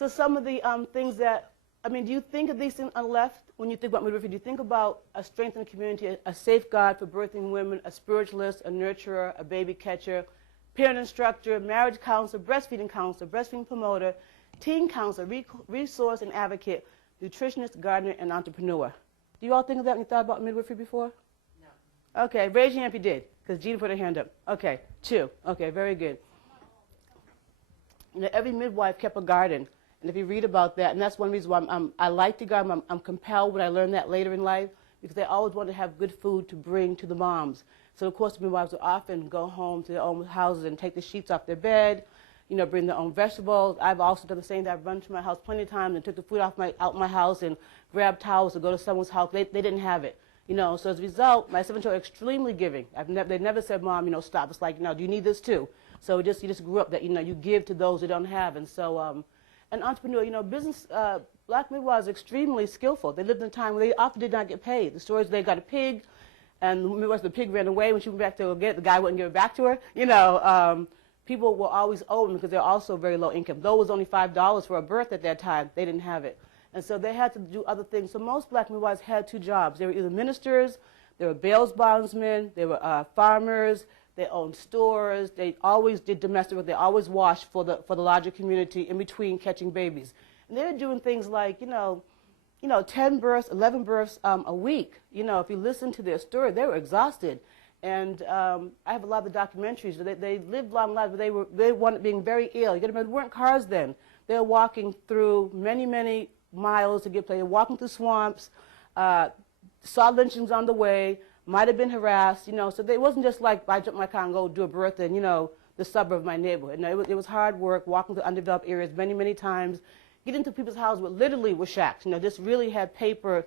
So some of the things that, I mean, do you think of these things on the left when you think about midwifery? Do you think about a strengthened community, a safeguard for birthing women, a spiritualist, a nurturer, a baby catcher, parent instructor, marriage counselor, breastfeeding promoter, teen counselor, resource and advocate, nutritionist, gardener, and entrepreneur? Do you all think of that when you thought about midwifery before? No. Okay, raise your hand if you did, because Gina put her hand up. Okay, 2. Okay, very good. You know, every midwife kept a garden. And if you read about that, and that's one reason why I like to garden, I'm compelled when I learned that later in life, because they always want to have good food to bring to the moms. So, of course, the midwives would often go home to their own houses and take the sheets off their bed, you know, bring their own vegetables. I've also done the same thing. I've run to my house plenty of times and took the food out my house and grabbed towels to go to someone's house. They didn't have it, you know. So as a result, my 7 children are extremely giving. They never said, Mom, you know, stop. It's like, you know, do you need this too? So you just grew up that, you know, you give to those who don't have. And so an entrepreneur, you know, black midwives are extremely skillful. They lived in a time where they often did not get paid. The stories, they got a pig, and the pig ran away. When she went back to go get it, the guy wouldn't give it back to her. You know, people will always owe them because they're also very low income. Though it was only $5 for a birth at that time, they didn't have it. And so they had to do other things. So most black midwives had 2 jobs. They were either ministers, they were bail bondsmen, they were farmers, they owned stores, they always did domestic work, they always washed for the larger community in between catching babies. And they were doing things like, you know, 10 births, 11 births a week. You know, if you listen to their story, they were exhausted. And I have a lot of the documentaries. They lived long lives, but they wanted being very ill. You got to remember, there weren't cars then. They were walking through many, many miles to get places, walking through swamps, saw lynchings on the way, might have been harassed, you know. So it wasn't just like I jump my car and go do a birth in, you know, the suburb of my neighborhood. No, it was hard work, walking through undeveloped areas many, many times, getting to people's houses where literally were shacks. You know, just really had paper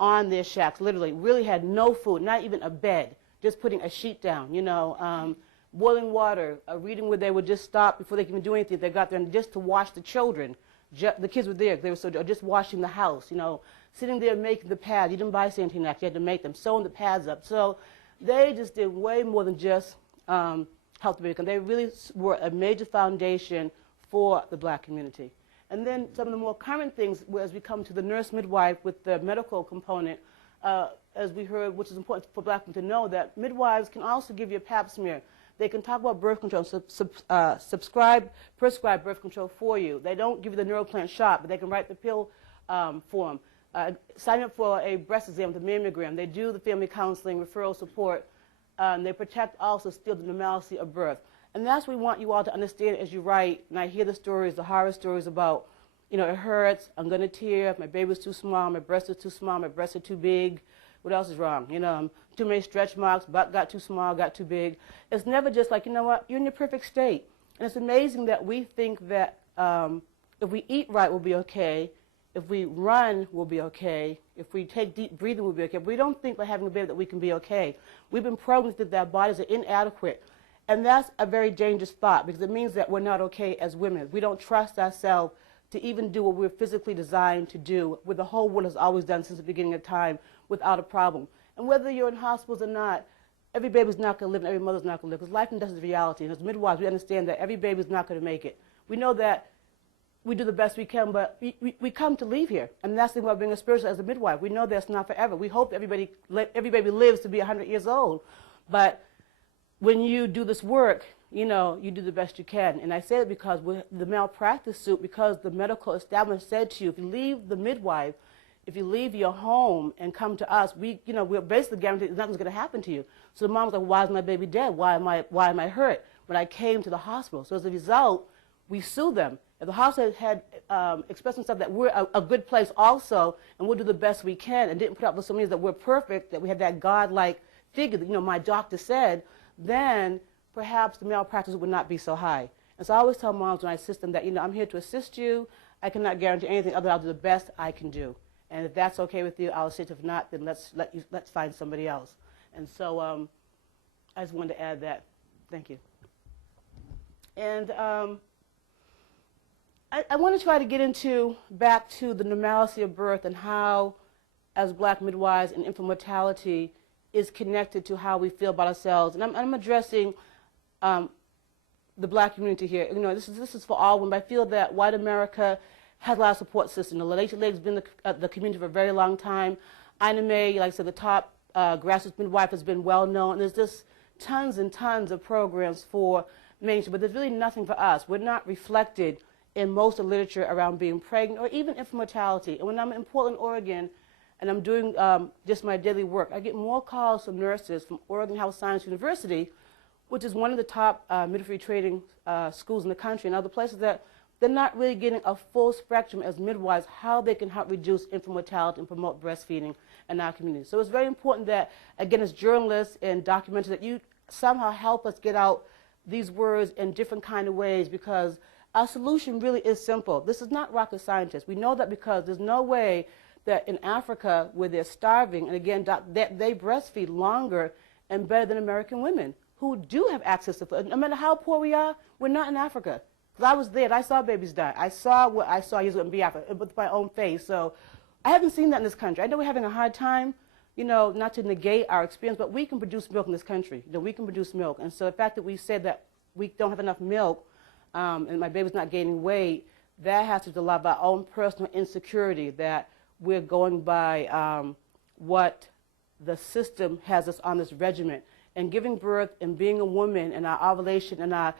on their shacks, literally, really had no food, not even a bed, just putting a sheet down, you know, boiling water, reading where they would just stop before they could even do anything. They got there and just to wash the children. The kids were there. They were just washing the house, you know, sitting there making the pads. You didn't buy sanitary napkins. You had to make them, sewing the pads up. So they just did way more than just help the baby. And they really were a major foundation for the black community. And then some of the more current things, as we come to the nurse midwife with the medical component, as we heard, which is important for black people to know, that midwives can also give you a pap smear. They can talk about birth control, prescribe birth control for you. They don't give you the neuroplant shot, but they can write the pill form. Sign up for a breast exam, the mammogram. They do the family counseling, referral support. They protect also still the normalcy of birth. And that's what we want you all to understand as you write. And I hear the stories, the horror stories about, you know, it hurts, I'm going to tear, my baby's too small, my breasts are too small, my breasts are too big. What else is wrong? You know, too many stretch marks, butt got too small, got too big. It's never just like, you know what, you're in your perfect state. And it's amazing that we think that if we eat right, we'll be okay. If we run, we'll be okay. If we take deep breathing, we'll be okay. But we don't think by having a baby that we can be okay. We've been programmed that our bodies are inadequate. And that's a very dangerous thought, because it means that we're not okay as women. We don't trust ourselves to even do what we're physically designed to do, what the whole world has always done since the beginning of time, without a problem. And whether you're in hospitals or not, every baby's not going to live and every mother's not going to live, because life and death is reality. And as midwives, we understand that every baby's not going to make it. We know that we do the best we can, but we come to leave here. And that's the thing about being a spiritual as a midwife. We know that's not forever. We hope every baby lives to be 100 years old. But when you do this work, you know, you do the best you can. And I say it because with the malpractice suit, because the medical establishment said to you, if you leave the midwife, if you leave your home and come to us, we're basically guaranteed nothing's going to happen to you. So the mom's like, why is my baby dead? Why am I hurt? When I came to the hospital. So as a result, we sue them. If the hospital had expressed themselves that we're a good place also, and we'll do the best we can, and didn't put up with so many that we're perfect, that we have that God-like figure that, you know, my doctor said, then perhaps the malpractice would not be so high. And so I always tell moms when I assist them that, you know, I'm here to assist you. I cannot guarantee anything other than I'll do the best I can do. And if that's okay with you, I'll assist. If not, then let's find somebody else. And so I just wanted to add that. Thank you. And I want to try to get back to the normalcy of birth and how, as black midwives, and infant mortality is connected to how we feel about ourselves. And I'm addressing the black community here. You know, this is for all women. I feel that white America has a lot of support system. The ladies has been the community for a very long time. Ina May, like I said, the top grassroots midwife has been well known. And there's just tons and tons of programs for mainstream, but there's really nothing for us. We're not reflected in most of the literature around being pregnant or even infant mortality. And when I'm in Portland, Oregon, and I'm doing just my daily work, I get more calls from nurses from Oregon Health Science University, which is one of the top midwifery training schools in the country, and other places, that they're not really getting a full spectrum as midwives how they can help reduce infant mortality and promote breastfeeding in our community. So it's very important that, again, as journalists and documenters, that you somehow help us get out these words in different kind of ways, because our solution really is simple. This is not rocket scientist. We know that because there's no way that in Africa, where they're starving, and again, that they breastfeed longer and better than American women who do have access to food. No matter how poor we are, we're not in Africa. Because I was there, and I saw babies die. I saw what I saw years ago in Biafra with my own face. So I haven't seen that in this country. I know we're having a hard time, you know, not to negate our experience, but we can produce milk in this country. You know, we can produce milk. And so the fact that we said that we don't have enough milk and my baby's not gaining weight, that has to do a lot of our own personal insecurity, that we're going by what the system has us on this regimen. And giving birth and being a woman and our ovulation and our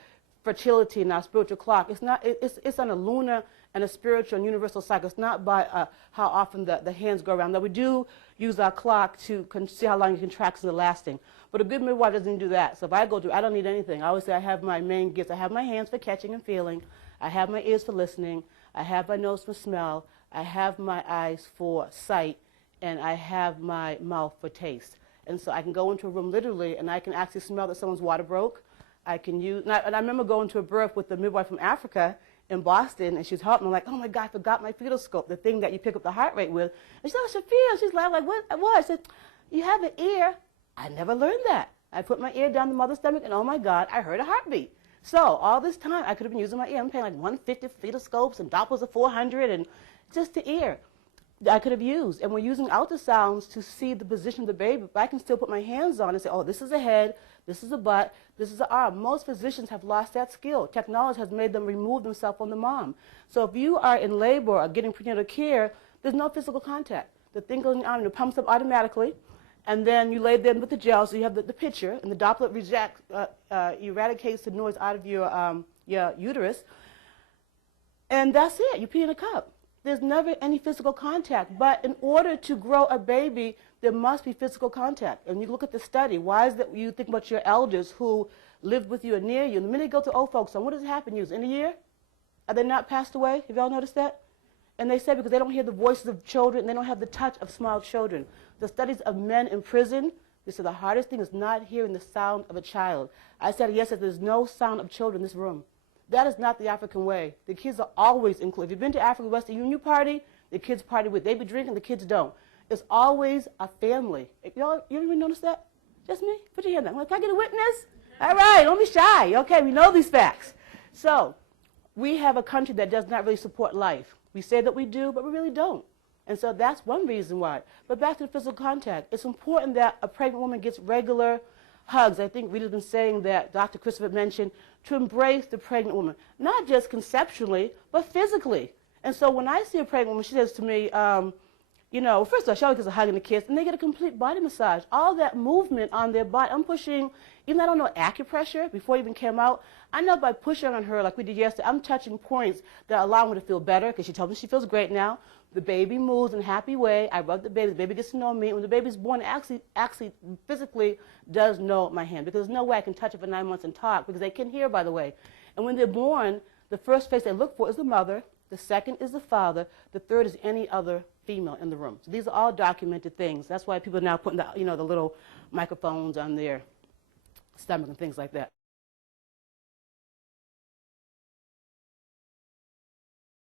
fertility and our spiritual clock, it's on a lunar and a spiritual and universal cycle. It's not by how often the hands go around. Now, we do use our clock to see how long your contractions are lasting. But a good midwife doesn't do that. So if I go through, I don't need anything. I always say I have my main gifts. I have my hands for catching and feeling. I have my ears for listening. I have my nose for smell. I have my eyes for sight. And I have my mouth for taste. And so I can go into a room literally, and I can actually smell that someone's water broke. I can use, and I remember going to a birth with a midwife from Africa in Boston, and she was helping me. I'm like, oh my God, I forgot my fetal scope, the thing that you pick up the heart rate with. And she said, oh, Shafia. She's like, what? I said, you have an ear. I never learned that. I put my ear down the mother's stomach, and oh my God, I heard a heartbeat. So all this time, I could have been using my ear. I'm paying like $150 fetal scopes, and Dopplers of $400, and just the ear I could have used. And we're using ultrasounds to see the position of the baby, but I can still put my hands on and say, oh, this is a head, this is a butt, this is an arm. Most physicians have lost that skill. Technology has made them remove themselves from the mom. So if you are in labor or getting prenatal care, there's no physical contact. The thing goes in the arm and it pumps up automatically, and then you lay there with the gel, so you have the picture, and the Doppler eradicates the noise out of your uterus, and that's it. You pee in a cup. There's never any physical contact. But in order to grow a baby, there must be physical contact. And you look at the study. Why is that you think about your elders who lived with you or near you? And the minute you go to old folks, what does happen usually? In a year? Are they not passed away? Have y'all noticed that? And they say because they don't hear the voices of children, they don't have the touch of small children. The studies of men in prison, they say the hardest thing is not hearing the sound of a child. I said yesterday, there's no sound of children in this room. That is not the African way. The kids are always included. If you've been to Africa Western Union party, the kids party with. They be drinking, the kids don't. It's always a family. You even notice that? Just me? Put your hand down. Can I get a witness? All right, don't be shy. Okay, we know these facts. So we have a country that does not really support life. We say that we do, but we really don't. And so that's one reason why. But back to the physical contact. It's important that a pregnant woman gets regular hugs. I think Rita's been saying that, Dr. Christopher mentioned, to embrace the pregnant woman, not just conceptually, but physically. And so when I see a pregnant woman, she says to me, you know, first of all, she always gets a hug and a kiss, and they get a complete body massage. All that movement on their body, I'm pushing, even though I don't know acupressure before it even came out, I know by pushing on her like we did yesterday, I'm touching points that allow her to feel better, because she tells me she feels great now. The baby moves in a happy way. I rub the baby gets to know me. When the baby's born, it actually physically does know my hand, because there's no way I can touch it for 9 months and talk, because they can hear, by the way. And when they're born, the first face they look for is the mother, the second is the father, the third is any other female in the room. So these are all documented things. That's why people are now putting the little microphones on their stomach and things like that.